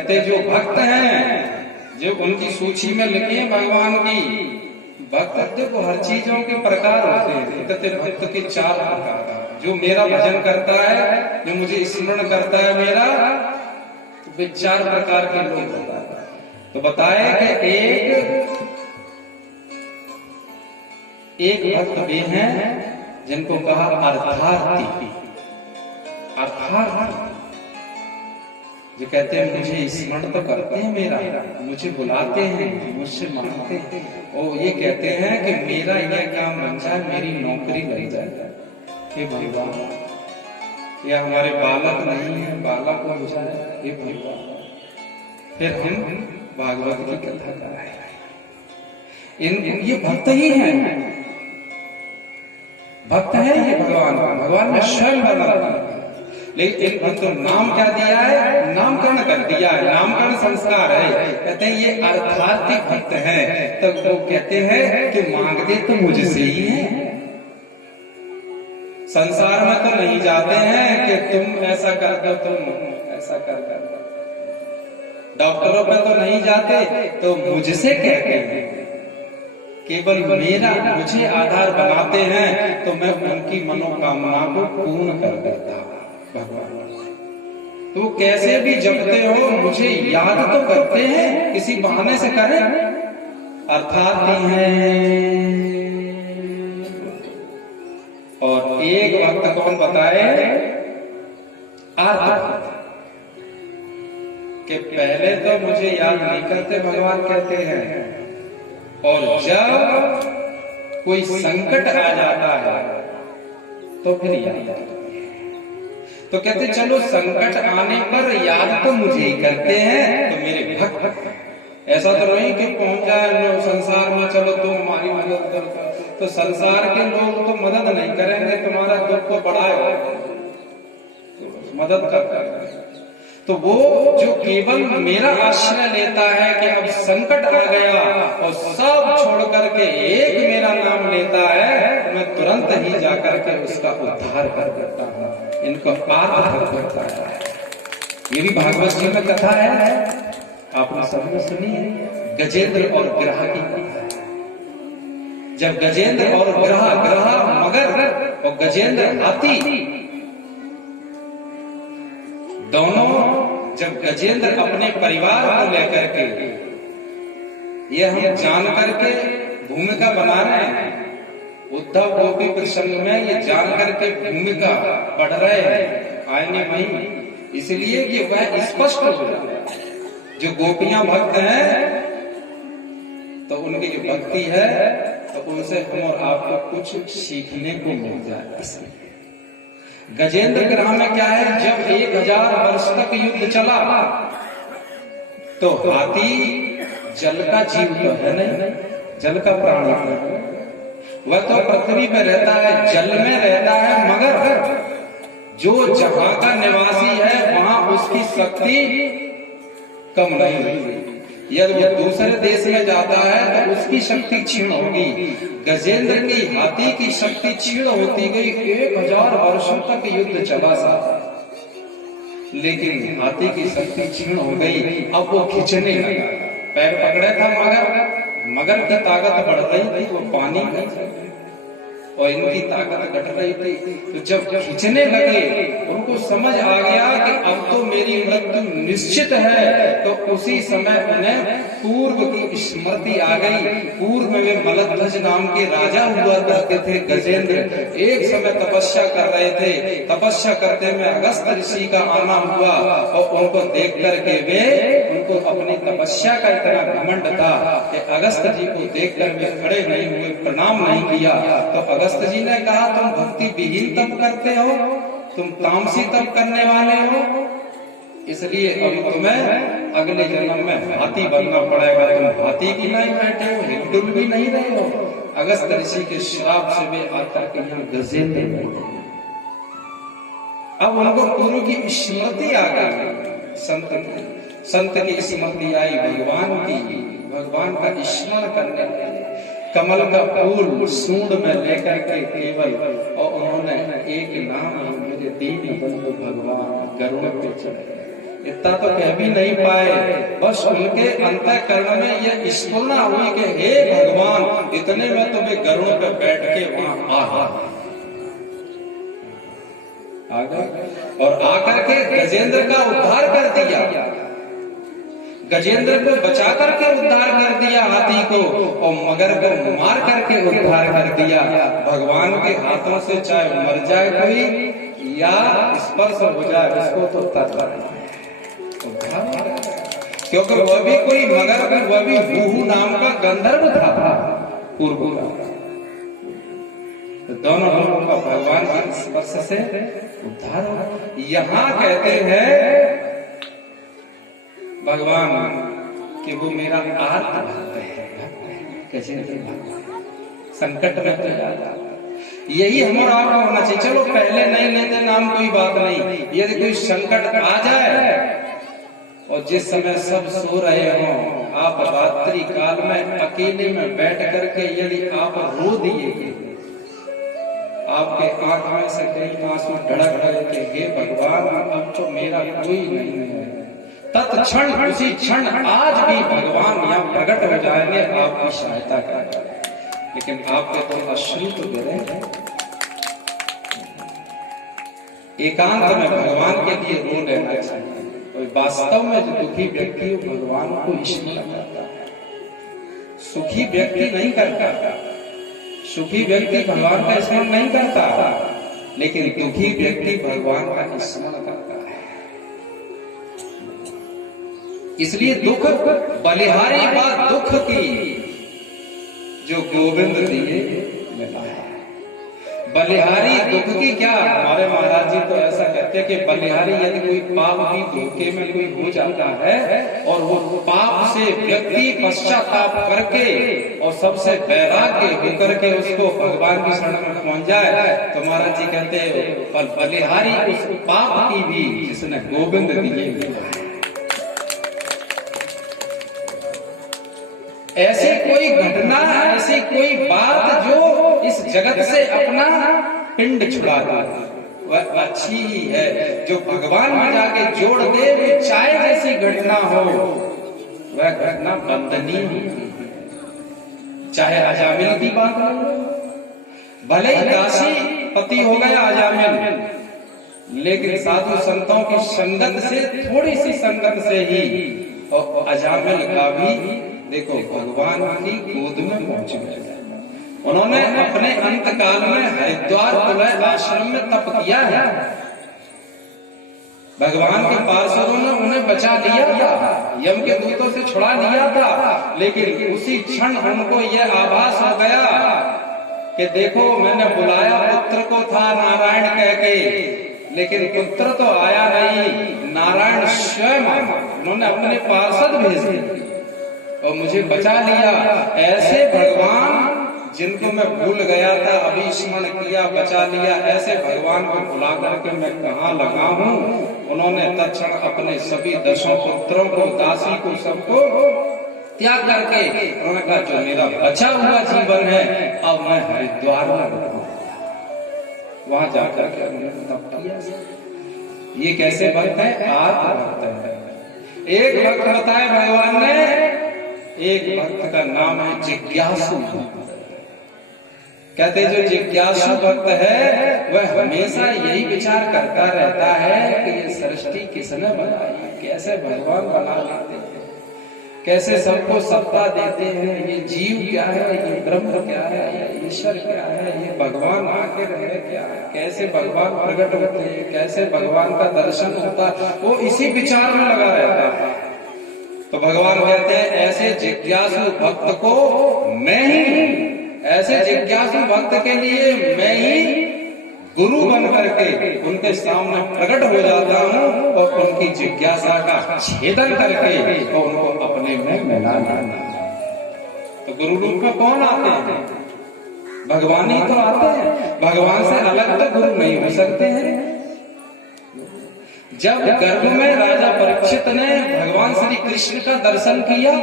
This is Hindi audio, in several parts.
कहते जो भक्त हैं, जो उनकी सूची में लिखे हैं भगवान की, भक्त देखो हर चीजों के प्रकार होते हैं। कहते भक्त के 4 प्रकार, जो मेरा भजन करता है, जो मुझे स्मरण करता है मेरा, तो वे 4 प्रकार के लोग होता है। तो बताए कि एक भक्त वे हैं जिनको कहा अर्थार्थी। अर्थार्थी जो कहते हैं मुझे स्मरण तो करते हैं मेरा, मुझे बुलाते हैं, मुझसे मांगते हैं, और ये कहते हैं कि मेरा यह काम बन जाए, मेरी नौकरी लग जाए। हे भगवान, या हमारे बालक नहीं है, बालक हो जाए, हे भगवान, फिर हम भागवत की कथा कराए। ये भक्त ही है, भक्त है ये भगवान ने स्वयं बना। लेकिन एक भक्त नाम क्या दिया है, नामकरण कर दिया है, नामकरण संस्कार है। कहते हैं ये अर्थार्थी भक्त है। तो वो कहते हैं कि मांगते तो मुझसे ही है, संसार में तो नहीं जाते हैं कि तुम ऐसा कर दो, तुम ऐसा कर दो, डॉक्टरों पे तो नहीं जाते, तो मुझसे कहते हैं, केवल मेरा मुझे आधार बनाते हैं, तो मैं उनकी मनोकामना को पूर्ण कर देता हूं। भगवान तो कैसे भी जपते हो, मुझे याद तो करते हैं, किसी बहाने से करें, अर्थात नहीं है। और एक भक्त कौन बताए, आर्त कि पहले तो मुझे याद नहीं करते, भगवान कहते हैं, और जब कोई संकट आ जाता है तो फिर याद। तो कहते चलो संकट आने पर याद तो मुझे ही करते हैं, तो मेरे भक्त ऐसा तो नहीं कि पहुंच जाए संसार में, चलो तुम हमारी मदद करो, तो संसार के लोग तो मदद नहीं करेंगे, तुम्हारा दुख को बढ़ाए, तो मदद करता है। तो वो जो केवल मेरा आश्रय लेता है कि अब संकट आ गया और सब छोड़ करके एक मेरा नाम लेता है, मैं तुरंत ही जाकर के उसका उद्धार कर देता हूँ, इनको आर्त करता है। ये भी भागवत जी में कथा है, आपने सबने सुनी है, गजेंद्र और ग्रह की कथा। जब गजेंद्र और ग्रह मगर और गजेंद्र हाथी, दोनों जब गजेंद्र अपने परिवार को लेकर के, ये हम जान करके भूमिका बना रहे हैं, उद्धव गोपी प्रसंग में ये जान करके भूमिका बढ़ रहे हैं आईने में, इसलिए कि वह स्पष्ट हो जाए। जो गोपियां भक्त हैं तो उनकी जो भक्ति है, तो उनसे हम और आपको कुछ सीखने को मिल जाए। इसलिए गजेंद्र ग्रह में क्या है, जब 1000 वर्ष तक युद्ध चला, तो हाथी जल का जीव तो है नहीं, जल का प्राणी है, वह तो पृथ्वी पे रहता है, जल में रहता है, मगर जो जहां का निवासी है वहां उसकी शक्ति कम नहीं होती। यदि वो दूसरे देश में जाता है तो उसकी शक्ति क्षीण होगी। गजेंद्र की हाथी की शक्ति क्षीण होती गई, 1000 वर्षों तक युद्ध चला सा, लेकिन हाथी की शक्ति क्षीण हो गई। अब वो खींचने लगा, पैर पकड़े था मगर की ताकत बढ़ रही थी, वो पानी में, और इनकी ताकत घट रही थी। तो जब खींचने लगे उनको समझ आ गया कि अब तो मेरी मृत्यु निश्चित है, तो उसी समय उन्हें पूर्व की स्मृति आ गई। पूर्व में वे मलध्वज नाम के राजा हुआ करते थे गजेंद्र, एक समय तपस्या कर रहे थे, तपस्या करते में अगस्त ऋषि का आना हुआ, और उनको देख करके वे, उनको अपनी तपस्या का इतना घमंड था कि अगस्त जी को देख कर वे खड़े नहीं हुए, प्रणाम नहीं किया। तो अगस्त जी ने कहा, तुम भक्ति विहीन तप करते हो, तुम तामसी तप करने वाले हो, इसलिए अब तुम्हें अगले जन्म में हाथी बनना पड़ेगा। तुम हाथी की नहीं बैठे हो, हिलडुल भी नहीं रहे हो। अगस्त ऋषि के श्राप से वे आकर के यहाँ गजेंद्र बैठे। अब उनको पूर्व की स्मृति आ गई, संत की स्मृति आई, भगवान का स्मरण करने लगे। कमल का फूल सूंड में लेकर के केवल, और उन्होंने एक नाम, मुझे दीन बंधु भगवान गरुड़ पे चढ़े, इतना तो कह भी नहीं पाए, बस उनके अंतःकरण में यह स्फुरना हुई कि हे भगवान, इतने में तुम्हें गरुड़ पे बैठ के वहां आ गए और आकर के गजेंद्र का उद्धार कर दिया। गजेंद्र को बचा करके उद्धार कर दिया हाथी को, और मगर को मार करके उद्धार कर दिया। भगवान के हाथों से चाहे मर जाए कोई या स्पर्श हो जाए, उसको तो उद्धार, क्योंकि वह भी कोई मगर, वह भी हुहू नाम का गंधर्व था पूर्व का। तो दोनों लोगों का भगवान के स्पर्श से उद्धार हो। यहाँ कहते हैं भगवान कि वो मेरा आर्त भक्त है, कैसे संकट में तो यही हमारा आपका होना चाहिए। चलो पहले नहीं लेते नाम, कोई बात नहीं, यदि कोई संकट आ जाए और जिस समय सब सो रहे हो, आप रात्रि काल में अकेले में बैठ करके यदि आप रो दिए, आपके आंख में से कई आंसू ढड़क गए कि हे भगवान, अब तो मेरा कोई नहीं है, तत्क्षण उसी क्षण आज भी भगवान यहाँ प्रकट हो जाएंगे, आपकी सहायता करेंगे। लेकिन आपके तो अश्रु तो गिरे। एकांत में भगवान के लिए रो लेना चाहिए। वास्तव में जो दुखी व्यक्ति भगवान को स्मरण करता है, सुखी व्यक्ति नहीं करता, सुखी व्यक्ति भगवान का स्मरण नहीं करता, लेकिन दुखी व्यक्ति भगवान का स्मरण करता है। इसलिए दुख बलिहारी बात दुख की जो गोविंद दिए मिला है। बलिहारी दुख की क्या, हमारे महाराज जी तो ऐसा कहते हैं कि बलिहारी यदि कोई पाप भी धोखे में कोई हो जाता है और वो पाप से व्यक्ति पश्चाताप करके और सबसे वैराग्य होकर के उसको भगवान की शरण में पहुंच जाए, तो महाराज जी कहते हैं पर बलिहारी उस पाप की भी जिसने गोविंद दिए। ऐसी कोई घटना, ऐसी कोई बात जो इस जगत से अपना पिंड छुड़ा दे, वह अच्छी ही है। जो भगवान में जाके जोड़ दे, वो चाहे जैसी घटना हो, वह घटना बंदनीय है। चाहे अजामिल की बात हो, भले ही दासी पति हो गया अजामिल, लेकिन साधु संतों की संगत से, थोड़ी सी संगत से ही और अजामिल का भी देखो भगवान की गोद में पहुंच गए। उन्होंने अपने अंत काल में हरिद्वार कुलय आश्रम में तप किया है। भगवान के पार्षदों ने उन्हें बचा लिया था, यम के दूतों से छुड़ा लिया था, लेकिन उसी क्षण उनको यह आभास हो गया कि देखो मैंने बुलाया पुत्र को था नारायण कह के, लेकिन पुत्र तो आया नहीं, नारायण स्वयं उन्होंने अपने पार्षद भेजे और मुझे बचा लिया। ऐसे भगवान जिनको मैं भूल गया था, अभी स्मरण किया, बचा लिया, ऐसे भगवान को भुला करके मैं कहाँ लगा हूँ। उन्होंने तत्क्षण अपने सभी 10 पुत्रों को, दासी को, सबको त्याग करके उन्होंने कहा जो मेरा बचा हुआ जीवन है अब मैं हरिद्वार में रहूं। वहां जाकर के उन्होंने तप किया। ये कैसे भक्त है? आत्म भक्त है। एक भक्त बताए भगवान ने, एक भक्त का नाम है जिज्ञासु। कहते जो जिज्ञासु भक्त है वह हमेशा यही विचार करता रहता है कि ये सृष्टि किसने बनाई, कैसे भगवान बना लेते हैं, कैसे सबको सत्ता देते हैं, ये जीव क्या है, ये ब्रह्म क्या है, ये ईश्वर क्या है, ये भगवान आखिर है क्या है, कैसे भगवान प्रकट होते हैं, कैसे भगवान का दर्शन होता है, वो इसी विचार में लगा रहता है। तो भगवान कहते हैं ऐसे जिज्ञासु भक्त को मैं ही, ऐसे जिज्ञासु भक्त के लिए मैं ही गुरु बन करके उनके सामने प्रकट हो जाता हूँ और उनकी जिज्ञासा का छेदन करके और उनको अपने में मिला लाता। तो गुरु रूप में कौन आते हैं? भगवान ही तो आते हैं। भगवान से अलग तो गुरु नहीं हो सकते हैं। जब गर्भ में राजा परीक्षित ने भगवान श्री कृष्ण का दर्शन किया,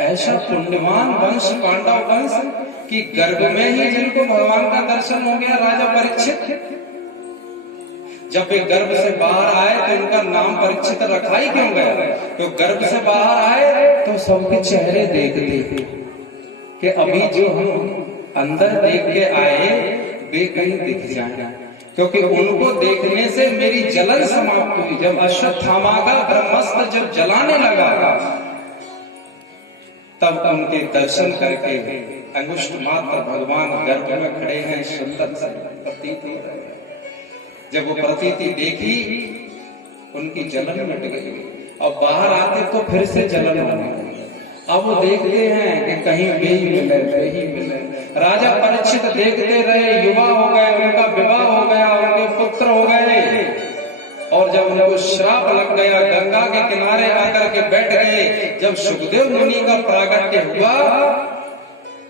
ऐसा पुण्यवान वंश पांडव वंश कि गर्भ में ही जिनको भगवान का दर्शन हो गया राजा परीक्षित, जब वे गर्भ से बाहर आए तो उनका नाम परीक्षित रखा ही क्यों गया? तो गर्भ से बाहर आए तो सबके चेहरे देखते कि अभी जो हम अंदर देख के आए वे कहीं दिख जाए, क्योंकि उनको देखने से मेरी जलन समाप्त हुई। जब अश्वत्थामा का ब्रह्मास्त्र जब जलाने लगा तब उनके दर्शन करके अंगुष्ठ मात्र भगवान गर्भ में खड़े हैं, सुंदर से प्रतीत हो रहे हैं। जब वो प्रतीति देखी उनकी जलन मिट गई। अब बाहर आते तो फिर से जलन होने लगी। अब वो देखते हैं कि कहीं वे ही मिले, वे ही मिले। राजा परीक्षित देखते रहे, युवा हो गए, उनका विवाह हो गया, उनके पुत्र हो गए। और जब उनको श्राप लग गया, गंगा के किनारे आकर के बैठ गए। जब सुखदेव मुनि का प्रागट्य हुआ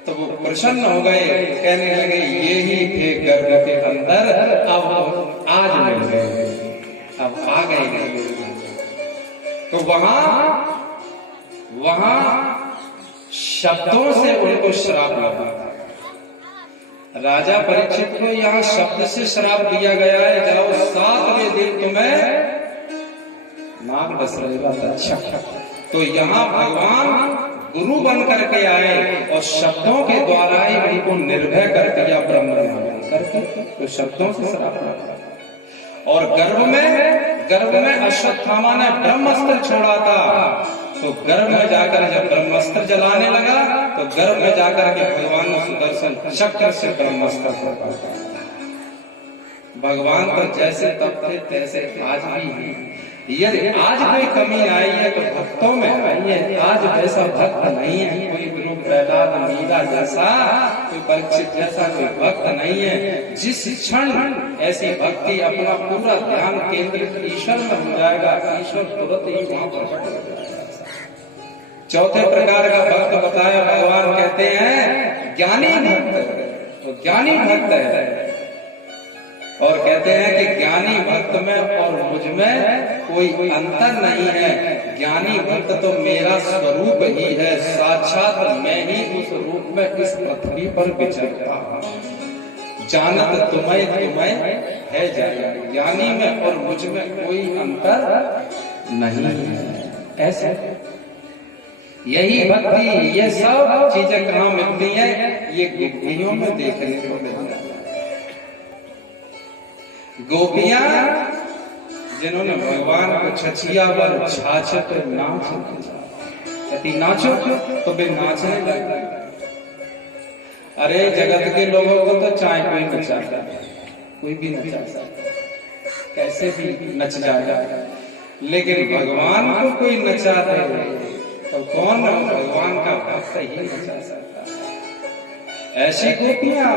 तो वो प्रसन्न हो गए, कहने लगे ये ही थे गर्भ के अंदर, अब आज मिल गए, अब आ गए। तो वहां शब्दों से उनको श्राप लगा। राजा परीक्षित को यहाँ शब्द से श्राप दिया गया है, जाओ 7वें दिन तुम्हें नाग डस रहेगा। अच्छा, तो यहाँ भगवान गुरु बन करके आए और शब्दों के द्वारा ही उनको निर्भय कर दिया, ब्रह्म करके। तो शब्दों से श्राप लगा। और गर्भ में अश्वत्थामा ने ब्रह्मास्त्र छोड़ा था। तो गर्भ में जाकर जब ब्रह्मास्त्र जलाने लगा तो गर्भ में जाकर के भगवान ने सुदर्शन चक्र से ब्रह्मास्त्र छोड़ा। भगवान तो जैसे तब थे तैसे आज भी हैं। यदि आज कोई कमी आई है तो भक्तों में आई है। आज वैसा भक्त नहीं है, कोई गुरु प्रहलाद मीरा जैसा, कोई परीक्षित जैसा कोई भक्त नहीं है। जिस क्षण ऐसी भक्ति अपना पूरा ध्यान केंद्रित ईश्वर में हो जाएगा, ईश्वर तुरंत ही वहां प्रकट हो जाएगा। चौथे प्रकार का भक्त बताया भगवान, कहते हैं ज्ञानी भक्त। तो ज्ञानी भक्त है और कहते हैं कि ज्ञानी भक्त में और मुझ में कोई अंतर नहीं है। ज्ञानी भक्त तो मेरा स्वरूप ही है, साक्षात मैं ही उस रूप में इस पृथ्वी पर विचरता हूं। जानत तुम्हें है जाए। ज्ञानी में और मुझ में कोई अंतर नहीं है। ऐसे यही भक्ति, ये सब चीजें कहाँ मिलती हैं? ये गोपियों में देखने को मिलता है। गोपियां जिन्होंने भगवान को छछिया पर छाछत नाच, यदि नाचो तो वे नाचने लगे। अरे जगत के लोगों को तो चाहे कोई नचाता, कोई भी नचाता, कैसे भी नच जाएगा, लेकिन भगवान को कोई नचा दे तो कौन भगवान का भक्त ही नचा सकता है? ऐसी गोपियां